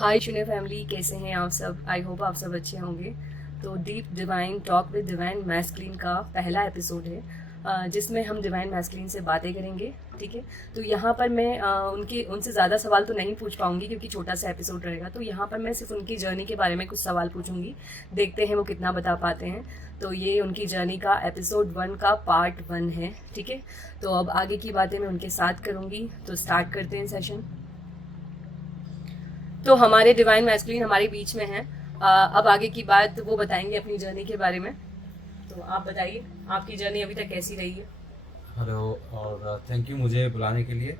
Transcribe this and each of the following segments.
हाय शून्य फैमिली, कैसे हैं आप सब? आई होप आप सब अच्छे होंगे। तो deep divine talk with divine masculine का पहला एपिसोड है, जिसमें हम डिवाइन मैस्कुलिन से बातें करेंगे। ठीक है, तो यहाँ पर मैं उनसे ज़्यादा सवाल तो नहीं पूछ पाऊंगी क्योंकि छोटा सा एपिसोड रहेगा। तो यहाँ पर मैं सिर्फ उनकी जर्नी के बारे में कुछ सवाल पूछूंगी, देखते हैं वो कितना बता पाते हैं। तो ये उनकी जर्नी का एपिसोड 1 का पार्ट 1 है। ठीक है, तो अब आगे की बातें मैं उनके साथ करूँगी। तो स्टार्ट करते हैं सेशन। तो हमारे डिवाइन मैस्कुलिन हमारे बीच में हैं। अब आगे की बात वो बताएंगे अपनी जर्नी के बारे में। तो आप बताइए, आपकी जर्नी अभी तक कैसी रही है? हेलो और थैंक यू मुझे बुलाने के लिए।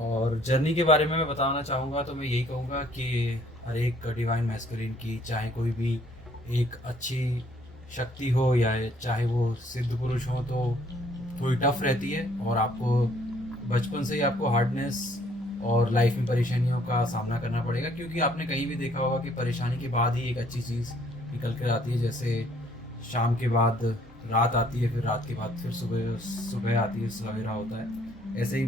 और जर्नी के बारे में मैं बताना चाहूँगा तो मैं यही कहूँगा कि हर एक डिवाइन मैस्कुलिन की, चाहे कोई भी एक अच्छी शक्ति हो या चाहे वो सिद्ध पुरुष हो, तो थोड़ी टफ रहती है और आपको बचपन से ही आपको हार्डनेस और लाइफ में परेशानियों का सामना करना पड़ेगा, क्योंकि आपने कहीं भी देखा होगा कि परेशानी के बाद ही एक अच्छी चीज़ निकल कर आती है। जैसे शाम के बाद रात आती है, फिर रात के बाद फिर सुबह सुबह आती है, सवेरा होता है। ऐसे ही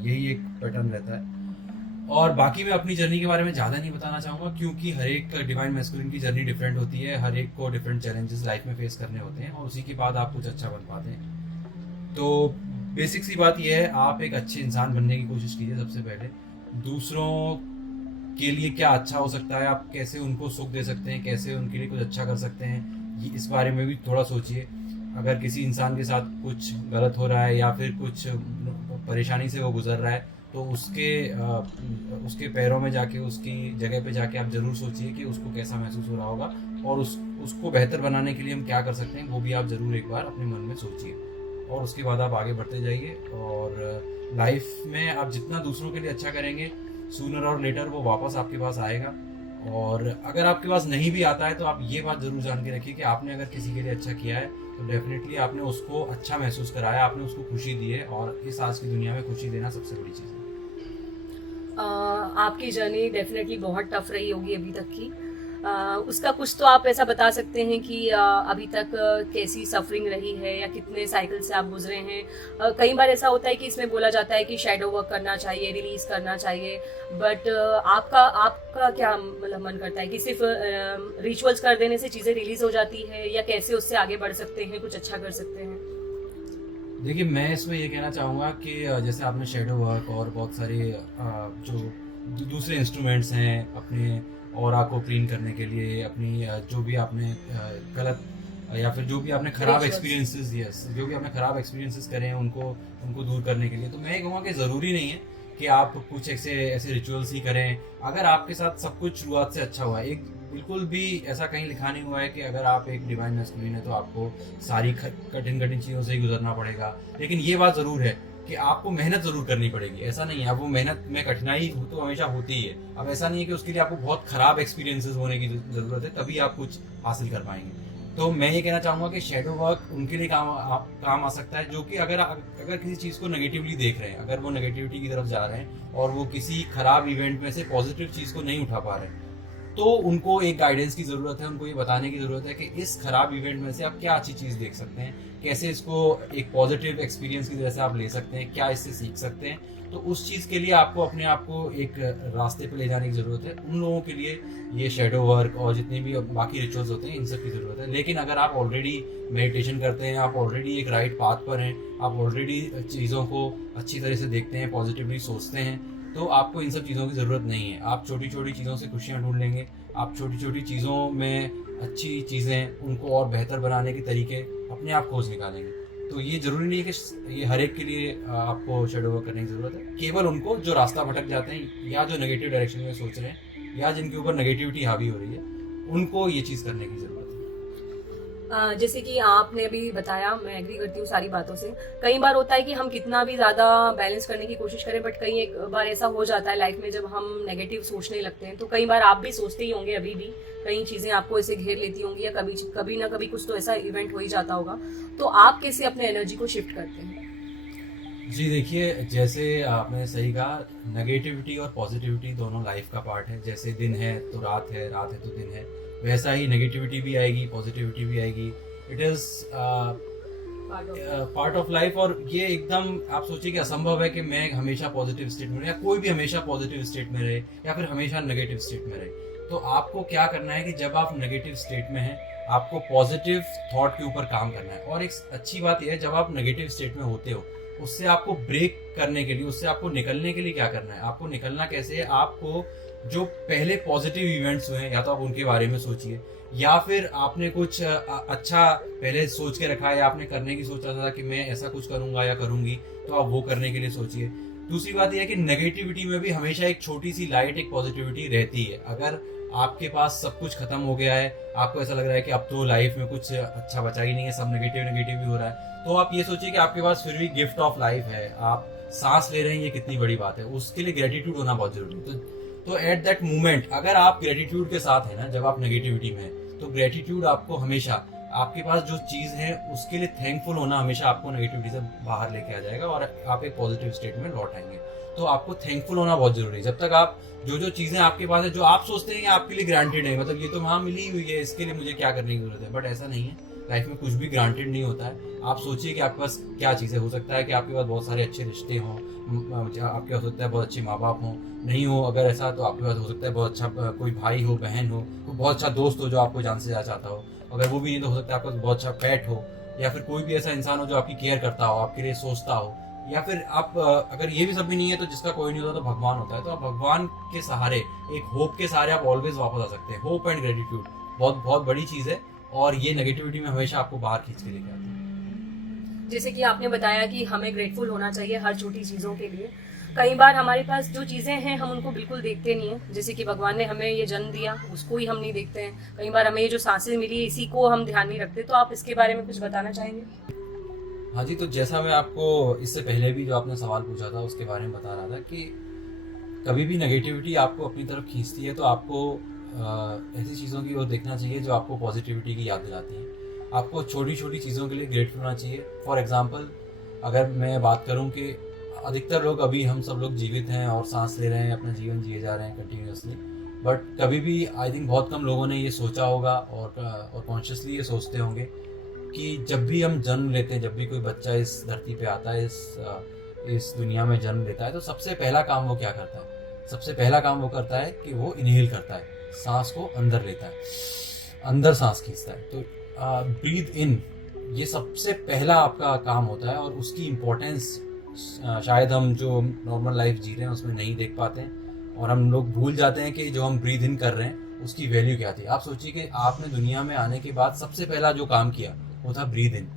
यही एक पैटर्न रहता है। और बाकी मैं अपनी जर्नी के बारे में ज़्यादा नहीं बताना चाहूँगा, क्योंकि हर एक डिवाइन मैस्कुलिन की जर्नी डिफरेंट होती है। हर एक को डिफरेंट चैलेंजेस लाइफ में फेस करने होते हैं और उसी के बाद आप कुछ अच्छा बन पाते हैं। तो बेसिक सी बात यह है, आप एक अच्छे इंसान बनने की कोशिश कीजिए सबसे पहले। दूसरों के लिए क्या अच्छा हो सकता है, आप कैसे उनको सुख दे सकते हैं, कैसे उनके लिए कुछ अच्छा कर सकते हैं, ये इस बारे में भी थोड़ा सोचिए। अगर किसी इंसान के साथ कुछ गलत हो रहा है या फिर कुछ परेशानी से वो गुजर रहा है, तो उसके पैरों में जाके, उसकी जगह पे जाके आप ज़रूर सोचिए कि उसको कैसा महसूस हो रहा होगा और उसको बेहतर बनाने के लिए हम क्या कर सकते हैं, वो भी आप ज़रूर एक बार अपने मन में सोचिए। और उसके बाद आप आगे बढ़ते जाइए। और लाइफ में आप जितना दूसरों के लिए अच्छा करेंगे, सूनर और लेटर वो वापस आपके पास आएगा। और अगर आपके पास नहीं भी आता है तो आप ये बात ज़रूर जान के रखिए कि आपने अगर किसी के लिए अच्छा किया है तो डेफिनेटली आपने उसको अच्छा महसूस कराया, आपने उसको खुशी दी है। और इस आज की दुनिया में खुशी देना सबसे बड़ी चीज़ है। आपकी जर्नी डेफिनेटली बहुत टफ रही होगी अभी तक की। उसका कुछ तो आप ऐसा बता सकते हैं कि अभी तक कैसी सफरिंग रही है या कितने साइकिल से आप गुजरे हैं? कई बार ऐसा होता है कि इसमें बोला जाता है कि शैडो वर्क करना चाहिए, रिलीज करना चाहिए, बट आपका आपका क्या मतलब मन करता है कि सिर्फ रिचुअल्स कर देने से चीज़ें रिलीज हो जाती है, या कैसे उससे आगे बढ़ सकते हैं, कुछ अच्छा कर सकते हैं? देखिए, मैं इसमें ये कहना चाहूँगा कि जैसे आपने शेडो वर्क और बहुत सारे जो दूसरे इंस्ट्रूमेंट्स हैं अपने ऑरा को क्लीन करने के लिए, अपनी जो भी आपने गलत या फिर जो भी आपने खराब रिचुअल्स। एक्सपीरियंसेस, यस, जो भी आपने खराब एक्सपीरियंसेस करे हैं उनको उनको दूर करने के लिए, तो मैं ये कहूँगा कि ज़रूरी नहीं है कि आप कुछ ऐसे ऐसे रिचुअल्स ही करें। अगर आपके साथ सब कुछ शुरुआत से अच्छा हुआ है, एक बिल्कुल भी ऐसा कहीं लिखा नहीं हुआ है कि अगर आप एक डिवाइन मैस्कुलिन है तो आपको सारी कठिन कठिन चीज़ों से ही गुजरना पड़ेगा। लेकिन ये बात ज़रूर है कि आपको मेहनत ज़रूर करनी पड़ेगी। ऐसा नहीं है, अब वो मेहनत में कठिनाई तो हमेशा होती ही है। अब ऐसा नहीं है कि उसके लिए आपको बहुत ख़राब एक्सपीरियंसेस होने की ज़रूरत है तभी आप कुछ हासिल कर पाएंगे। तो मैं ये कहना चाहूँगा कि शेडो वर्क उनके लिए काम आ सकता है जो कि अगर अगर किसी चीज़ को नेगेटिवली देख रहे हैं, अगर वो नेगेटिविटी की तरफ जा रहे हैं और वो किसी खराब इवेंट में से पॉजिटिव चीज़ को नहीं उठा पा रहे हैं, तो उनको एक गाइडेंस की ज़रूरत है। उनको ये बताने की ज़रूरत है कि इस खराब इवेंट में से आप क्या अच्छी चीज़ देख सकते हैं, कैसे इसको एक पॉजिटिव एक्सपीरियंस की तरह से आप ले सकते हैं, क्या इससे सीख सकते हैं। तो उस चीज़ के लिए आपको अपने आप को एक रास्ते पे ले जाने की ज़रूरत है। उन लोगों के लिए ये शेडो वर्क और जितने भी बाकी रिचुअल्स होते हैं, इन सब की ज़रूरत है। लेकिन अगर आप ऑलरेडी मेडिटेशन करते हैं, आप ऑलरेडी एक राइट पाथ पर हैं, आप ऑलरेडी चीज़ों को अच्छी तरह से देखते हैं, पॉजिटिवली सोचते हैं, तो आपको इन सब चीज़ों की ज़रूरत नहीं है। आप छोटी छोटी चीज़ों से खुशियाँ ढूंढ लेंगे। आप छोटी छोटी चीज़ों में अच्छी चीज़ें, उनको और बेहतर बनाने के तरीके अपने आप खोज निकालेंगे। तो ये ज़रूरी नहीं है कि ये हर एक के लिए आपको शेडो वर्क करने की ज़रूरत है। केवल उनको जो रास्ता भटक जाते हैं या जो नेगेटिव डायरेक्शन में सोच रहे हैं या जिनके ऊपर नेगेटिविटी हावी हो रही है, उनको ये चीज़ करने की ज़रूरत है। जैसे कि आपने अभी बताया, मैं एग्री करती हूँ सारी बातों से। कई बार होता है कि हम कितना भी ज्यादा बैलेंस करने की कोशिश करें, बट कई एक बार ऐसा हो जाता है लाइफ में जब हम नेगेटिव सोचने लगते हैं। तो कई बार आप भी सोचते ही होंगे, अभी भी कई चीजें आपको ऐसे घेर लेती होंगी, या कभी कभी ना कभी कुछ तो ऐसा इवेंट हो ही जाता होगा। तो आप कैसे अपने एनर्जी को शिफ्ट करते हैं? जी देखिए, जैसे आपने सही कहा, नेगेटिविटी और पॉजिटिविटी दोनों लाइफ का पार्ट है। जैसे दिन है तो रात है, रात है तो दिन है, वैसा ही नेगेटिविटी भी आएगी, पॉजिटिविटी भी आएगी। It is part of life. और ये एकदम आप सोचिए कि असंभव है कि मैं हमेशा पॉजिटिव स्टेट में रहे, या कोई भी हमेशा पॉजिटिव स्टेट में रहे, या फिर हमेशा नेगेटिव स्टेट में रहे। तो आपको क्या करना है कि जब आप नेगेटिव स्टेट में हैं, आपको पॉजिटिव थॉट के ऊपर काम करना है। और एक अच्छी बात यह है, जब आप नेगेटिव स्टेट में होते हो, उससे आपको ब्रेक करने के लिए, उससे आपको निकलने के लिए क्या करना है, आपको निकलना कैसे है, आपको जो पहले पॉजिटिव इवेंट्स हुए हैं, या तो आप उनके बारे में सोचिए, या फिर आपने कुछ अच्छा पहले सोच के रखा है, या आपने करने की सोचा था कि मैं ऐसा कुछ करूंगा या करूंगी, तो आप वो करने के लिए सोचिए। दूसरी बात यह है कि नेगेटिविटी में भी हमेशा एक छोटी सी लाइट, एक पॉजिटिविटी रहती है। अगर आपके पास सब कुछ खत्म हो गया है, आपको ऐसा लग रहा है कि अब तो लाइफ में कुछ अच्छा बचा ही नहीं है, सब नेगेटिव नेगेटिव ही हो रहा है, तो आप ये सोचिए कि आपके पास फिर भी गिफ्ट ऑफ लाइफ है, आप सांस ले रहे हैं, ये कितनी बड़ी बात है। उसके लिए ग्रेटिट्यूड होना बहुत जरूरी है। तो एट दैट मोमेंट अगर आप ग्रेटिट्यूड के साथ है ना, जब आप नेगेटिविटी में है, तो ग्रेटिट्यूड आपको हमेशा आपके पास जो चीज है उसके लिए थैंकफुल होना हमेशा आपको नेगेटिविटी से बाहर लेके आ जाएगा, और आप एक पॉजिटिव स्टेट में लौट आएंगे। तो आपको थैंकफुल होना बहुत जरूरी है। जब तक आप जो चीजें आपके पास है, जो आप सोचते हैं आपके लिए ग्रांटेड है, मतलब ये तो वहां मिली हुई है, इसके लिए मुझे क्या करने की जरूरत है, बट ऐसा नहीं है। लाइफ में कुछ भी ग्रांटेड नहीं होता है। आप सोचिए कि आपके पास क्या चीजें हो सकता है कि आपके पास बहुत सारे अच्छे रिश्ते हों, आपके पास हो सकता है बहुत अच्छे माँ बाप हों, नहीं हो अगर ऐसा तो आपके पास हो सकता है बहुत अच्छा कोई भाई हो, बहन हो, कोई बहुत अच्छा दोस्त हो जो आपको जान से ज्यादा चाहता हो। अगर वो भी नहीं तो हो सकता है आपके पास बहुत अच्छा पेट हो, या फिर कोई भी ऐसा इंसान हो जो आपकी केयर करता हो, आपके लिए सोचता हो, या फिर आप अगर ये भी सब भी नहीं है तो जिसका कोई नहीं होता तो भगवान होता है। तो आप भगवान के सहारे, एक होप के सहारे आप ऑलवेज वापस आ सकते हैं। होप एंड ग्रेटिट्यूड बहुत बहुत बड़ी चीज है, और ये नेगेटिविटी में हमेशा आपको बाहर खींच के लेके आती है। जैसे कि आपने बताया कि हमें ग्रेटफुल होना चाहिए हर छोटी चीज़ों के लिए। कई बार हमारे पास जो चीज़ें हैं हम उनको बिल्कुल देखते नहीं हैं, जैसे कि भगवान ने हमें ये जन्म दिया उसको ही हम नहीं देखते हैं। कई बार हमें ये जो सांसें मिली इसी को हम ध्यान नहीं रखते। तो आप इसके बारे में कुछ बताना चाहेंगे? हाँ जी, तो जैसा मैं आपको इससे पहले भी जो आपने सवाल पूछा था उसके बारे में बता रहा था कि कभी भी नेगेटिविटी आपको अपनी तरफ खींचती है तो आपको ऐसी चीज़ों की ओर देखना चाहिए जो आपको पॉजिटिविटी की याद दिलाती है। आपको छोटी छोटी चीज़ों के लिए ग्रेटफुल होना चाहिए। फॉर एग्जांपल अगर मैं बात करूं कि अधिकतर लोग, अभी हम सब लोग जीवित हैं और सांस ले रहे हैं, अपना जीवन जिए जा रहे हैं कंटिन्यूसली, बट कभी भी आई थिंक बहुत कम लोगों ने ये सोचा होगा और कॉन्शियसली ये सोचते होंगे कि जब भी हम जन्म लेते हैं, जब भी कोई बच्चा इस धरती पे आता है, इस दुनिया में जन्म लेता है, तो सबसे पहला काम वो क्या करता है? सबसे पहला काम वो करता है कि वो इनहेल करता है, सांस को अंदर लेता है, अंदर सांस खींचता है। तो ब्रीथ इन, ये सबसे पहला आपका काम होता है, और उसकी इम्पोर्टेंस शायद हम जो नॉर्मल लाइफ जी रहे हैं उसमें नहीं देख पाते हैं, और हम लोग भूल जाते हैं कि जो हम ब्रीथ इन कर रहे हैं उसकी वैल्यू क्या थी। आप सोचिए कि आपने दुनिया में आने के बाद सबसे पहला जो काम किया वो था ब्रीथ इन।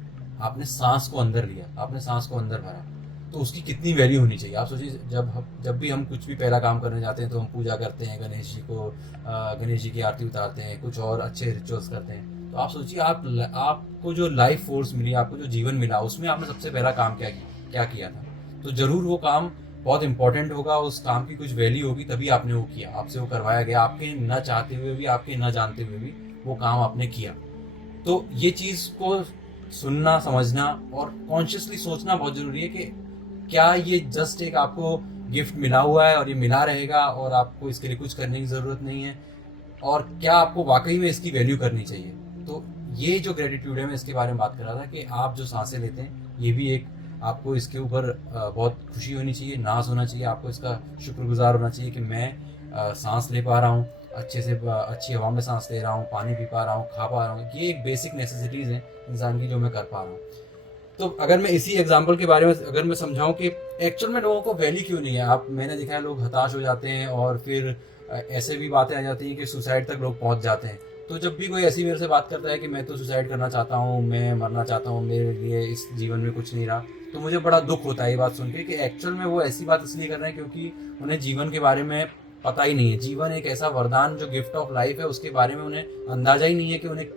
आपने सांस को अंदर लिया, आपने सांस को अंदर भरा, तो उसकी कितनी वैल्यू होनी चाहिए। आप सोचिए जब भी हम कुछ भी पहला काम करने जाते हैं तो हम पूजा करते हैं, गणेश जी की आरती उतारते हैं, कुछ और अच्छे रिचुअल्स करते हैं। तो आप सोचिए आपको जो लाइफ फोर्स मिली, आपको जो जीवन मिला, उसमें आपने सबसे पहला काम क्या किया था। तो जरूर वो काम बहुत इंपॉर्टेंट होगा, उस काम की कुछ वैल्यू होगी, तभी आपने वो किया, आपसे वो करवाया गया, आपके न चाहते हुए भी, आपके न जानते हुए भी वो काम आपने किया। तो ये चीज़ को सुनना, समझना और कॉन्शियसली सोचना बहुत जरूरी है कि क्या ये जस्ट एक आपको गिफ्ट मिला हुआ है और ये मिला रहेगा और आपको इसके लिए कुछ करने की ज़रूरत नहीं है, और क्या आपको वाकई में इसकी वैल्यू करनी चाहिए। तो ये जो ग्रेटिट्यूड है, मैं इसके बारे में बात कर रहा था कि आप जो सांसें लेते हैं, ये भी एक आपको इसके ऊपर बहुत खुशी होनी चाहिए, नाज होना चाहिए, आपको इसका शुक्रगुजार होना चाहिए कि मैं सांस ले पा रहा हूँ, अच्छे से अच्छी हवा में सांस ले रहा हूँ, पानी पी पा रहा हूँ, खा पा रहा हूँ। ये एक बेसिक नेसेसिटीज़ हैं इंसान की जो मैं कर पा रहा हूँ। तो अगर मैं इसी एग्जाम्पल के बारे में अगर मैं समझाऊँ कि एक्चुअल में लोगों को वैल्यू क्यों नहीं है, मैंने देखा है लोग हताश हो जाते हैं और फिर ऐसे भी बातें आ जाती हैं कि सुसाइड तक लोग पहुँच जाते हैं। तो जब भी कोई ऐसी मेरे से बात करता है कि मैं तो सुसाइड करना चाहता हूँ, मैं मरना चाहता हूँ, मेरे लिए इस जीवन में कुछ नहीं रहा, तो मुझे बड़ा दुख होता है ये बात सुन के कि एक्चुअल में वो ऐसी बात इसलिए कर रहे हैं क्योंकि उन्हें जीवन के बारे में पता ही नहीं है। जीवन एक ऐसा वरदान जो गिफ्ट ऑफ लाइफ है, उसके बारे में उन्हें अंदाजा ही नहीं है कि उन्हें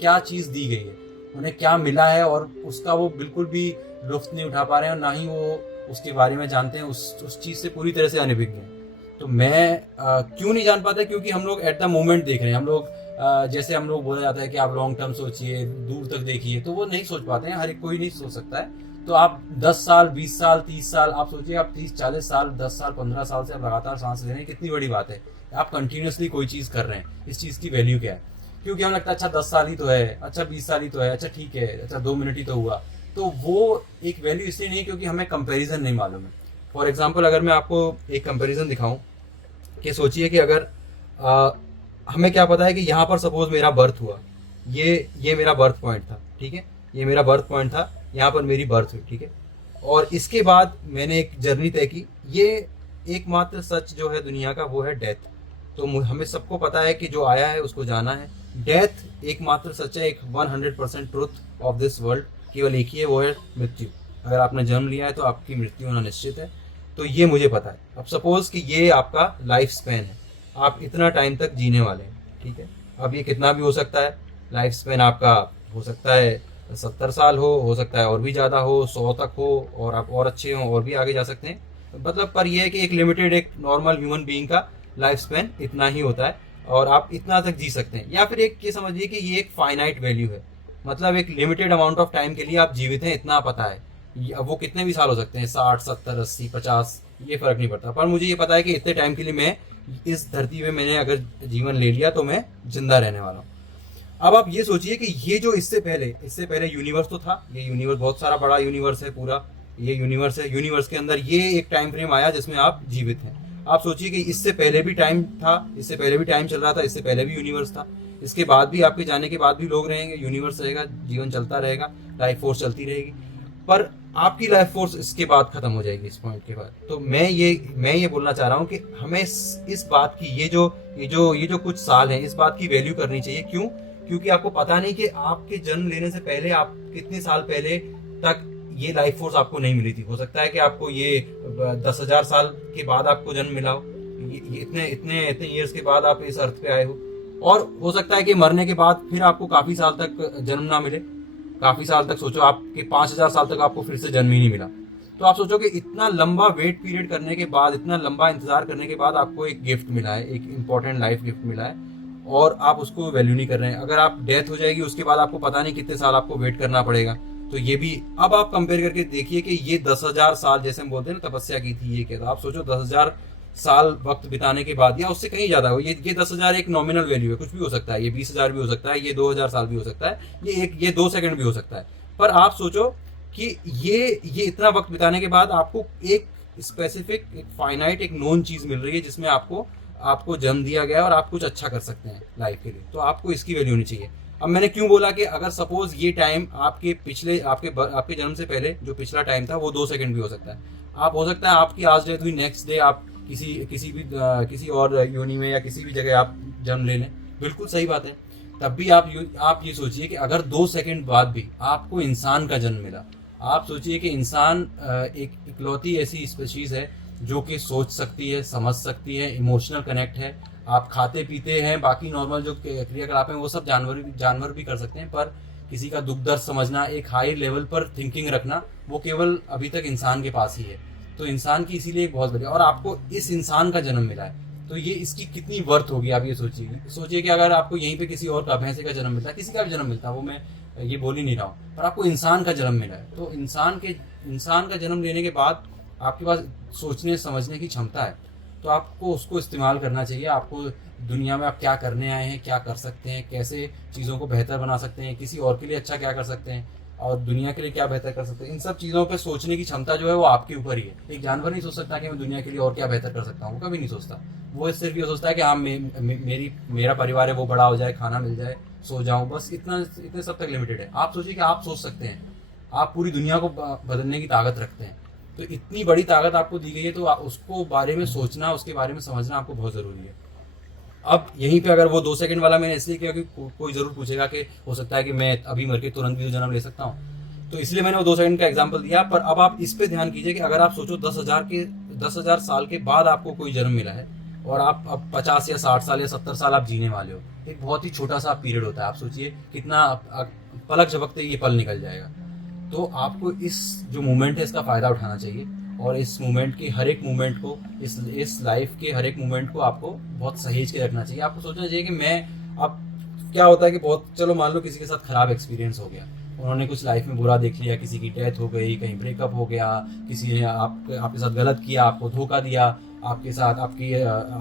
क्या चीज़ दी गई है, उन्हें क्या मिला है, और उसका वो बिल्कुल भी लुत्फ नहीं उठा पा रहे हैं, और ना ही वो उसके बारे में जानते हैं, उस चीज़ से पूरी तरह से अनभिज्ञ हैं। तो मैं क्यों नहीं जान पाता? क्योंकि हम लोग एट द मोमेंट देख रहे हैं। हम लोग जैसे हम लोग बोला जाता है कि आप लॉन्ग टर्म सोचिए, दूर तक देखिए, तो वो नहीं सोच पाते हैं, हर एक कोई नहीं सोच सकता है। तो आप 10 साल, 20 साल, 30 साल, आप सोचिए आप 30-40 साल, 10 साल, 15 साल से आप लगातार सांस ले रहे हैं, कितनी बड़ी बात है। आप कंटिन्यूसली कोई चीज़ कर रहे हैं, इस चीज़ की वैल्यू क्या है? क्योंकि हमें लगता है अच्छा 10 साल ही तो है, अच्छा 20 साल ही तो है, अच्छा ठीक है, अच्छा 2 मिनट ही तो हुआ। तो वो एक वैल्यू इसलिए नहीं है क्योंकि हमें कंपैरिजन नहीं मालूम है। फॉर एग्जांपल अगर मैं आपको एक कंपैरिजन दिखाऊं कि सोचिए कि अगर हमें क्या पता है कि यहाँ पर सपोज मेरा बर्थ हुआ, ये मेरा बर्थ पॉइंट था, ठीक है, ये मेरा बर्थ पॉइंट था, यहाँ पर मेरी बर्थ हुई, ठीक है, और इसके बाद मैंने एक जर्नी तय की। ये एकमात्र सच जो है दुनिया का वो है डेथ। तो हमें सबको पता है कि जो आया है उसको जाना है। डेथ एकमात्र सच है, एक 100% ट्रुथ ऑफ दिस वर्ल्ड केवल एक ही है, वो है मृत्यु। अगर आपने जन्म लिया है तो आपकी मृत्यु होना निश्चित है। तो ये मुझे पता है। अब सपोज कि ये आपका लाइफ स्पैन है, आप इतना टाइम तक जीने वाले हैं, ठीक है। अब ये कितना भी हो सकता है, लाइफ स्पैन आपका हो सकता है 70 साल हो सकता है और भी ज़्यादा हो, 100 तक हो, और आप और अच्छे हों और भी आगे जा सकते हैं। मतलब पर यह है कि एक लिमिटेड, एक नॉर्मल ह्यूमन बीइंग का लाइफ स्पैन इतना ही होता है और आप इतना तक जी सकते हैं। या फिर एक ये समझिए कि ये एक फाइनाइट वैल्यू है, मतलब एक लिमिटेड अमाउंट ऑफ टाइम के लिए आप जीवित हैं, इतना पता है। अब वो कितने भी साल हो सकते हैं, 60, 70, 80, 50, ये फर्क नहीं पड़ता। पर मुझे ये पता है कि इतने टाइम के लिए मैं इस धरती पे मैंने अगर जीवन ले लिया तो मैं जिंदा रहने वाला हूँ। अब आप ये सोचिए कि ये जो इससे पहले यूनिवर्स तो था, ये यूनिवर्स बहुत सारा बड़ा यूनिवर्स है, पूरा ये यूनिवर्स है। यूनिवर्स के अंदर ये एक टाइम फ्रेम आया जिसमें आप जीवित हैं। आप सोचिए कि इससे पहले भी टाइम था, इससे पहले भी टाइम चल रहा था, इससे पहले भी यूनिवर्स था, इसके बाद भी, आपके जाने के बाद भी लोग रहेंगे, यूनिवर्स रहेगा, जीवन चलता रहेगा, लाइफ फोर्स चलती रहेगी। पर आपकी लाइफ फोर्स इसके बाद खत्म हो जाएगी, इस पॉइंट के बाद। तो मैं ये बोलना चाह रहा हूँ कि हमें इस बात की, ये जो कुछ साल हैं, इस बात की वैल्यू करनी चाहिए। क्यों? क्योंकि आपको पता नहीं कि आपके जन्म लेने से पहले, आप कितने साल पहले तक ये लाइफ फोर्स आपको नहीं मिली थी। हो सकता है कि आपको ये 10,000 साल के बाद आपको जन्म मिला हो, ये इतने ईयर्स के बाद आप इस अर्थ पे आए हो। और हो सकता है कि मरने के बाद फिर आपको काफी साल तक जन्म ना मिले, काफी साल तक, सोचो आपके 5,000 साल तक आपको फिर से जन्म ही नहीं मिला। तो आप सोचो कि इतना लंबा वेट पीरियड करने के बाद, इतना लंबा इंतजार करने के बाद आपको एक गिफ्ट मिला है, एक इंपॉर्टेंट लाइफ गिफ्ट मिला है, और आप उसको वैल्यू नहीं कर रहे हैं। अगर आप डेथ हो जाएगी उसके बाद आपको पता नहीं कितने साल आपको वेट करना पड़ेगा। तो ये भी, अब आप कंपेयर करके देखिए कि ये 10,000 साल, जैसे हम बोलते हैं ना तपस्या की थी, ये क्या था। आप सोचो 10,000 साल वक्त बिताने के बाद, या उससे कहीं ज्यादा हो, ये 10,000 एक नॉमिनल वैल्यू है, कुछ भी हो सकता है, ये 20,000 भी हो सकता है, ये 2,000 साल भी हो सकता है, ये 2 सेकंड भी हो सकता है। पर आप सोचो कि ये इतना वक्त बिताने के बाद आपको एक स्पेसिफिक, एक फाइनाइट, एक नोन चीज मिल रही है जिसमें आपको जन्म दिया गया है और आप कुछ अच्छा कर सकते हैं लाइफ के लिए। तो आपको इसकी वैल्यू होनी चाहिए। अब मैंने क्यों बोला कि अगर सपोज ये टाइम आपके जन्म से पहले जो पिछला टाइम था वो 2 सेकंड भी हो सकता है। आप, हो सकता है आपकी आज डेथ हुई, नेक्स्ट डे आप किसी और योनि में या किसी भी जगह आप जन्म ले लें, बिल्कुल सही बात है। तब भी आप ये सोचिए कि अगर 2 सेकंड बाद भी आपको इंसान का जन्म मिला, आप सोचिए कि इंसान एक इकलौती ऐसी स्पीशीज है जो कि सोच सकती है, समझ सकती है, इमोशनल कनेक्ट है। आप खाते पीते हैं, बाकी नॉर्मल जो क्रियाकलाप हैं वो सब जानवर भी कर सकते हैं, पर किसी का दुख दर्द समझना, एक हाई लेवल पर थिंकिंग रखना, वो केवल अभी तक इंसान के पास ही है। तो इंसान की इसीलिए एक बहुत बड़ी, और आपको इस इंसान का जन्म मिला है तो ये इसकी कितनी वर्थ होगी, आप ये सोचिए कि अगर आपको यहीं पे किसी और का, भैंसे का जन्म मिलता है, किसी का भी जन्म मिलता है, वो मैं ये बोल ही नहीं रहा हूँ, पर आपको इंसान का जन्म मिला है। तो इंसान का जन्म लेने के बाद आपके पास सोचने समझने की क्षमता है, तो आपको उसको इस्तेमाल करना चाहिए। आपको दुनिया में आप क्या करने आए हैं, क्या कर सकते हैं, कैसे चीज़ों को बेहतर बना सकते हैं, किसी और के लिए अच्छा क्या कर सकते हैं, और दुनिया के लिए क्या बेहतर कर सकते हैं, इन सब चीज़ों पे सोचने की क्षमता जो है वो आपके ऊपर ही है। एक जानवर नहीं सोच सकता कि मैं दुनिया के लिए और क्या बेहतर कर सकता हूँ, वो कभी नहीं सोचता। वो सिर्फ ये सोचता है कि हाँ, मेरा परिवार है वो बड़ा हो जाए, खाना मिल जाए, सो जाऊँ, बस इतने सब तक लिमिटेड है। आप सोचिए कि आप सोच सकते हैं, आप पूरी दुनिया को बदलने की ताकत रखते हैं। तो इतनी बड़ी ताकत आपको दी गई है, तो उसको बारे में सोचना, उसके बारे में समझना आपको बहुत ज़रूरी है। अब यहीं पे अगर वो 2 सेकंड वाला मैंने इसलिए किया कि कोई ज़रूर पूछेगा कि हो सकता है कि मैं अभी मर के तुरंत भी जन्म ले सकता हूँ, तो इसलिए मैंने वो 2 सेकंड का एग्जाम्पल दिया। पर अब आप इस पे ध्यान कीजिए कि अगर आप सोचो 10,000 साल के बाद आपको कोई जन्म मिला है और आप अब 50 या 60 साल या 70 साल आप जीने वाले हो, एक बहुत ही छोटा सा पीरियड होता है। आप सोचिए कितना पलक झपकते ही ये पल निकल जाएगा। तो आपको इस जो मोमेंट है इसका फ़ायदा उठाना चाहिए, और इस मोमेंट की हर एक मोमेंट को, इस लाइफ के हर एक मोमेंट को आपको बहुत सहेज के रखना चाहिए। आपको सोचना चाहिए कि मैं, अब क्या होता है कि बहुत, चलो मान लो किसी के साथ ख़राब एक्सपीरियंस हो गया, उन्होंने कुछ लाइफ में बुरा देख लिया, किसी की डेथ हो गई, कहीं ब्रेकअप हो गया, किसी ने आपके साथ गलत किया, आपको धोखा दिया, आपके साथ आप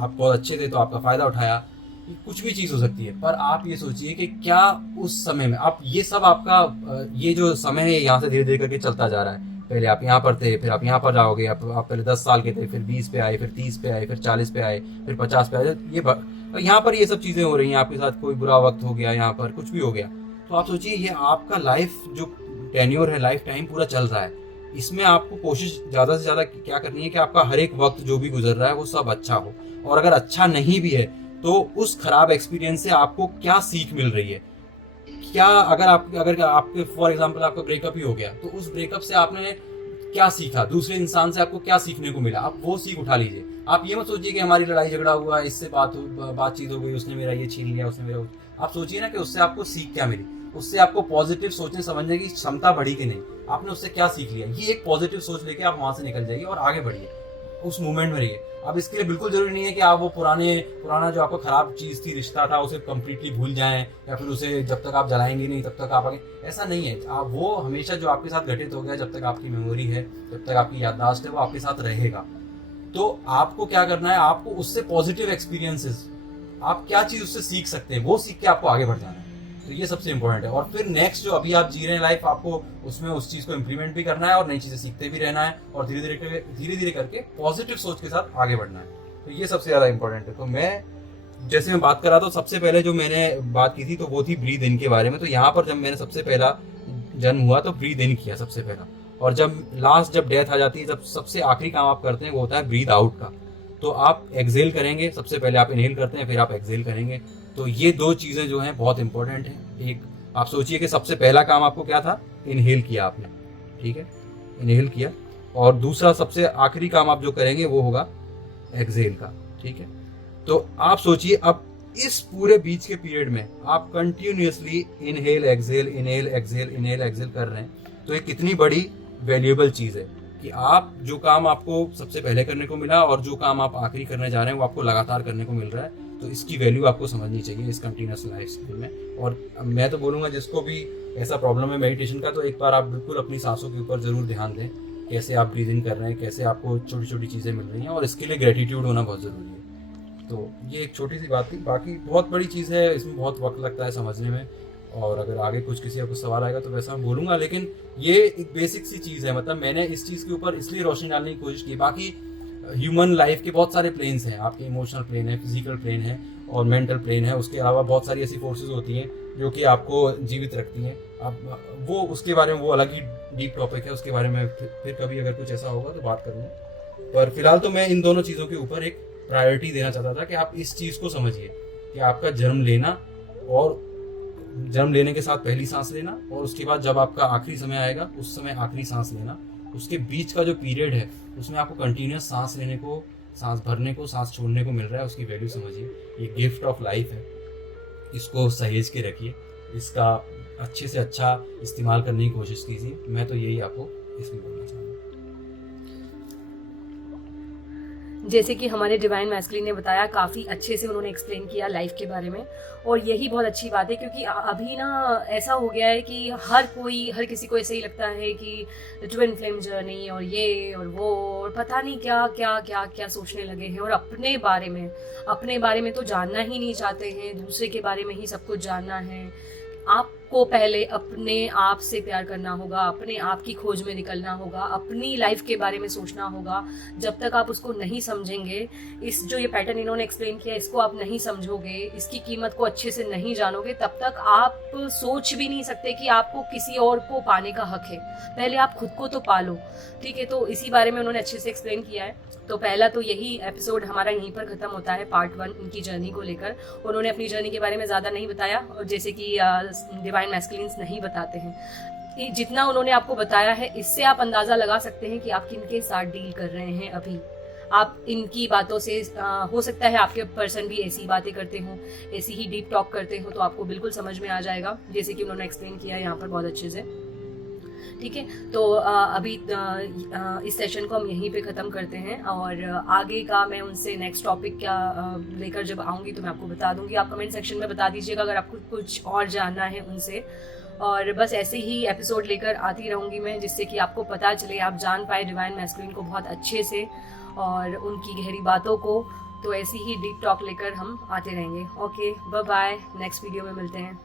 बहुत अच्छे थे तो आपका फ़ायदा उठाया, ये कुछ भी चीज़ हो सकती है। पर आप ये सोचिए कि क्या उस समय में आप ये सब आपका ये जो समय है यहाँ से धीरे धीरे करके चलता जा रहा है। पहले आप यहाँ पर थे, फिर आप यहाँ पर जाओगे, आप पहले 10 साल के थे, फिर 20 पे आए, फिर 30 पे आए, फिर 40 पे आए, फिर 50 पे आए। यहाँ पर ये सब चीज़ें हो रही हैं, आपके साथ कोई बुरा वक्त हो गया, यहाँ पर कुछ भी हो गया, तो आप सोचिए ये आपका लाइफ जो टेन्योर है, लाइफ टाइम पूरा चल रहा है। इसमें आपको कोशिश ज़्यादा से ज़्यादा क्या करनी है कि आपका हर एक वक्त जो भी गुजर रहा है वो सब अच्छा हो। और अगर अच्छा नहीं भी है तो उस खराब एक्सपीरियंस से आपको क्या सीख मिल रही है, क्या अगर आपके फॉर एग्जांपल आपका ब्रेकअप ही हो गया तो उस ब्रेकअप से आपने क्या सीखा, दूसरे इंसान से आपको क्या सीखने को मिला, आप वो सीख उठा लीजिए। आप ये मत सोचिए कि हमारी लड़ाई झगड़ा हुआ, इससे बातचीत हो गई, उसने मेरा ये छीन लिया, उसने मेरा। आप सोचिए ना कि उससे आपको सीख क्या मिली, उससे आपको पॉजिटिव सोचने समझने की क्षमता बढ़ी कि नहीं, आपने उससे क्या सीख लिया। ये एक पॉजिटिव सोच लेके आप वहां से निकल जाइए और आगे बढ़िए, उस मोमेंट में रहिए। अब इसके लिए बिल्कुल जरूरी नहीं है कि आप वो पुराना जो आपको खराब चीज थी, रिश्ता था, उसे कंप्लीटली भूल जाएं या फिर उसे जब तक आप जलाएंगे नहीं तब तक आप आगे, ऐसा नहीं है। आप वो हमेशा जो आपके साथ घटित हो गया, जब तक आपकी मेमोरी है, जब तक आपकी याददाश्त है, वो आपके साथ रहेगा। तो आपको क्या करना है, आपको उससे पॉजिटिव एक्सपीरियंसेस, आप क्या चीज उससे सीख सकते हैं वो सीख के आपको आगे बढ़ जाना है। तो ये सबसे इंपॉर्टेंट है। और फिर नेक्स्ट जो अभी आप जी रहे हैं लाइफ, आपको उसमें उस चीज को इम्प्लीमेंट भी करना है और नई चीजें सीखते भी रहना है और धीरे धीरे करके पॉजिटिव सोच के साथ आगे बढ़ना है। तो ये सबसे ज्यादा इंपॉर्टेंट है। तो मैं बात कर रहा था, सबसे पहले जो मैंने बात की थी तो वो थी ब्रीद इन के बारे में। तो यहाँ पर जब मैंने सबसे पहला जन्म हुआ तो ब्रीद इन किया सबसे पहला, और जब डेथ आ जाती है, जब सबसे आखिरी काम आप करते हैं वो होता है ब्रीद आउट का। तो आप एक्सेल करेंगे, सबसे पहले आप इनहेल करते हैं, फिर आप एक्सेल करेंगे। तो ये दो चीज़ें जो हैं बहुत इंपॉर्टेंट हैं। एक आप सोचिए कि सबसे पहला काम आपको क्या था, इनहेल किया आपने, ठीक है, इनहेल किया। और दूसरा सबसे आखिरी काम आप जो करेंगे वो होगा एक्सेल का, ठीक है। तो आप सोचिए अब इस पूरे बीच के पीरियड में आप कंटिन्यूअसली इनहेल एक्सेल कर रहे हैं। तो ये कितनी बड़ी वैल्यूएबल चीज़ है कि आप जो काम आपको सबसे पहले करने को मिला और जो काम आप आखिरी करने जा रहे हैं वो आपको लगातार करने को मिल रहा है। तो इसकी वैल्यू आपको समझनी चाहिए इस कंटिन्यूअस लाइफ स्टाइल में। और मैं तो बोलूँगा जिसको भी ऐसा प्रॉब्लम है मेडिटेशन का, तो एक बार आप बिल्कुल अपनी सांसों के ऊपर ज़रूर ध्यान दें, कैसे आप ब्रीद इन कर रहे हैं, कैसे आपको छोटी छोटी चीज़ें मिल रही हैं, और इसके लिए ग्रेटिट्यूड होना बहुत ज़रूरी है। तो ये एक छोटी सी बात थी, बाकी बहुत बड़ी चीज़ है, इसमें बहुत वक्त लगता है समझने में। और अगर आगे किसी का कुछ सवाल आएगा तो वैसा मैं बोलूँगा, लेकिन ये एक बेसिक सी चीज़ है। मतलब मैंने इस चीज़ के ऊपर इसलिए रोशनी डालने की कोशिश की। बाकी ह्यूमन लाइफ के बहुत सारे प्लेन्स हैं, आपके इमोशनल प्लेन है, फिजिकल प्लेन है और मेंटल प्लेन है। उसके अलावा बहुत सारी ऐसी फोर्सेस होती हैं जो कि आपको जीवित रखती हैं। अब वो उसके बारे में वो अलग ही डीप टॉपिक है, उसके बारे में फिर कभी अगर कुछ ऐसा होगा तो बात करूँगा। पर फिलहाल तो मैं इन दोनों चीज़ों के ऊपर एक प्रायोरिटी देना चाहता था कि आप इस चीज़ को समझिए कि आपका जन्म लेना और जन्म लेने के साथ पहली सांस लेना, और उसके बाद जब आपका आखिरी समय आएगा उस समय आखिरी सांस लेना, उसके बीच का जो पीरियड है उसमें आपको कंटिन्यूस सांस लेने को, सांस भरने को, सांस छोड़ने को मिल रहा है, उसकी वैल्यू समझिए। ये गिफ्ट ऑफ लाइफ है, इसको सहेज के रखिए, इसका अच्छे से अच्छा इस्तेमाल करने की कोशिश कीजिए। मैं तो यही आपको इसमें बोलना चाहूँगा। जैसे कि हमारे डिवाइन मैस्कुलिन ने बताया, काफ़ी अच्छे से उन्होंने एक्सप्लेन किया लाइफ के बारे में, और यही बहुत अच्छी बात है क्योंकि अभी ना ऐसा हो गया है कि हर किसी को ऐसे ही लगता है कि ट्विन फ्लेम जर्नी और ये और वो और पता नहीं क्या क्या क्या क्या सोचने लगे हैं, और अपने बारे में तो जानना ही नहीं चाहते हैं, दूसरे के बारे में ही सब कुछ जानना है। आपको पहले अपने आप से प्यार करना होगा, अपने आप की खोज में निकलना होगा, अपनी लाइफ के बारे में सोचना होगा। जब तक आप उसको नहीं समझेंगे, इस जो ये पैटर्न इन्होंने एक्सप्लेन किया, इसको आप नहीं समझोगे, इसकी कीमत को अच्छे से नहीं जानोगे, तब तक आप सोच भी नहीं सकते कि आपको किसी और को पाने का हक है। पहले आप खुद को तो पालो, ठीक है। तो इसी बारे में उन्होंने अच्छे से एक्सप्लेन किया है। तो पहला तो यही एपिसोड हमारा यहीं पर खत्म होता है, पार्ट 1 इनकी जर्नी को लेकर। उन्होंने अपनी जर्नी के बारे में ज़्यादा नहीं बताया, और जैसे कि डिवाइन मैस्कुलिन्स नहीं बताते हैं। जितना उन्होंने आपको बताया है, इससे आप अंदाज़ा लगा सकते हैं कि आप किनके साथ डील कर रहे हैं अभी। आप इनकी बातों से हो सकता है आपके पर्सन भी ऐसी बातें करते हों, ऐसी ही डीप टॉक करते हो, तो आपको बिल्कुल समझ में आ जाएगा, जैसे कि उन्होंने एक्सप्लेन किया यहाँ पर बहुत अच्छे से, ठीक है। तो अभी इस सेशन को हम यहीं पे ख़त्म करते हैं, और आगे का मैं उनसे नेक्स्ट टॉपिक क्या लेकर जब आऊँगी तो मैं आपको बता दूँगी। आप कमेंट सेक्शन में बता दीजिएगा अगर आपको कुछ और जानना है उनसे। और बस ऐसे ही एपिसोड लेकर आती रहूँगी मैं, जिससे कि आपको पता चले, आप जान पाए डिवाइन मैस्कुलिन को बहुत अच्छे से और उनकी गहरी बातों को। तो ऐसी ही डीप टॉक लेकर हम आते रहेंगे। Okay, bye bye, next video में मिलते हैं।